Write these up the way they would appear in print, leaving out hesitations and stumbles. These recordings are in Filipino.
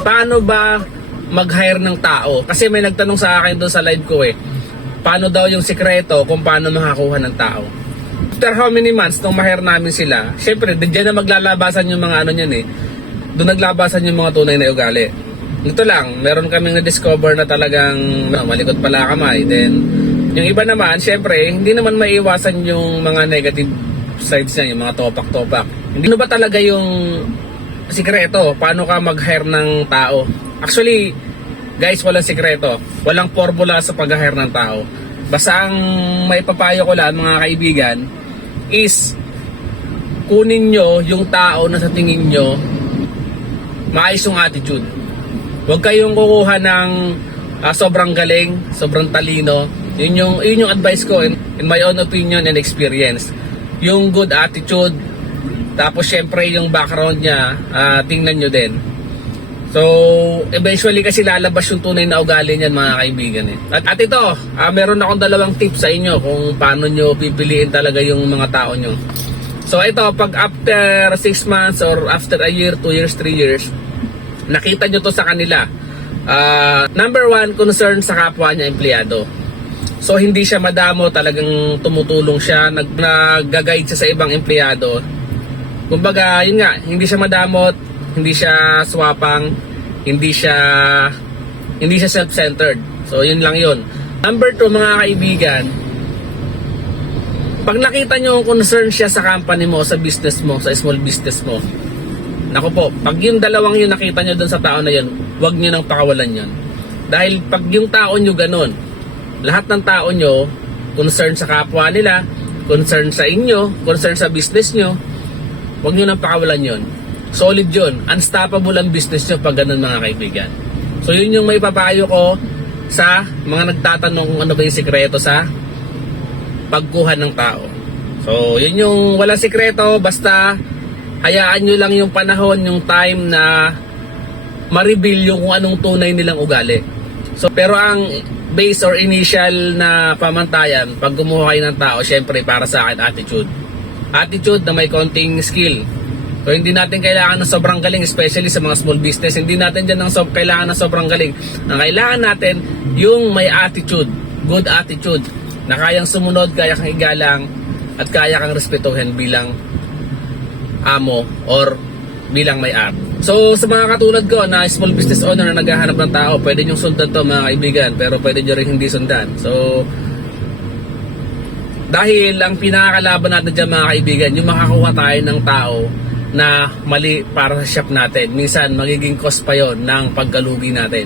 Paano ba mag-hire ng tao? Kasi may nagtanong sa akin doon sa live ko paano daw yung sikreto kung paano makakuha ng tao? After how many months nung ma-hire namin sila, syempre, diyan na maglalabasan yung mga ano niyan Doon naglabasan yung mga tunay na ugali. Ito lang, meron kaming na-discover na talagang malikot pala kamay. Then, yung iba naman, syempre, hindi naman maiiwasan yung mga negative sides niya, yung mga topak-topak. Hindi ba talaga yung sikreto, paano ka mag-hire ng tao? Actually, guys, walang sikreto. Walang formula sa pag-hire ng tao. Basta ang maipapayo ko lang, mga kaibigan, is kunin nyo yung tao na sa tingin nyo maayos yung attitude. Huwag kayong kukuha ng sobrang galing, sobrang talino. Yun yung advice ko in my own opinion and experience. Yung good attitude, tapos syempre yung background niya, tingnan nyo din. So, eventually kasi lalabas yung tunay na ugali niyan, mga kaibigan At ito, meron akong dalawang tips sa inyo kung paano nyo pipiliin talaga yung mga tao nyo. So ito, pag after 6 months or after a year, 2 years, 3 years, nakita nyo to sa kanila. Number 1, concern sa kapwa niya, empleyado. So hindi siya madamo, talagang tumutulong siya, nag-guide siya sa ibang empleyado. Kumbaga, yun nga, hindi siya madamot, hindi siya swapang, hindi siya self-centered. So yun lang yun. Number 2, mga kaibigan, pag nakita nyo yung concern siya sa company mo, sa business mo, sa small business mo, naku po, pag yung dalawang yun nakita nyo dun sa tao na yun, huwag nyo nang pakawalan yun. Dahil pag yung tao nyo ganun, lahat ng tao nyo, concern sa kapwa nila, concern sa inyo, concern sa business nyo, huwag nyo nang pakawalan yun. Solid yun. Unstoppable ang business nyo pag ganun, mga kaibigan. So yun yung may papayo ko sa mga nagtatanong kung ano ba yung sikreto sa pagkuha ng tao. So yun yung walang sikreto, basta hayaan nyo lang yung panahon, yung time na ma-reveal yung kung anong tunay nilang ugali. So pero ang base or initial na pamantayan pag kumuha kayo ng tao, syempre para sa akin attitude. Attitude na may konting skill. So hindi natin kailangan ng sobrang galing, especially sa mga small business. Hindi natin dyan kailangan ng sobrang galing. Ang kailangan natin, yung may attitude, good attitude, na kayang sumunod, kaya kang igalang, at kaya kang respetuhin bilang amo or bilang may-ari. So sa mga katulad ko na small business owner na naghahanap ng tao, pwede nyo sundan to, mga kaibigan, pero pwede nyo rin hindi sundan. So dahil ang pinakakalaban natin dyan, mga kaibigan, yung makakuha tayo ng tao na mali para sa shop natin. Minsan magiging cost pa yon ng pagkalugi natin.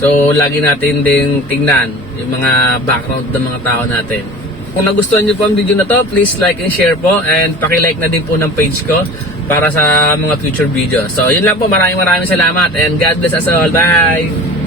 So lagi natin ding tingnan yung mga background ng mga tao natin. Kung nagustuhan nyo po ang video na to, please like and share po, and paki-like na din po ng page ko para sa mga future videos. So yun lang po, maraming salamat, and God bless us all. Bye!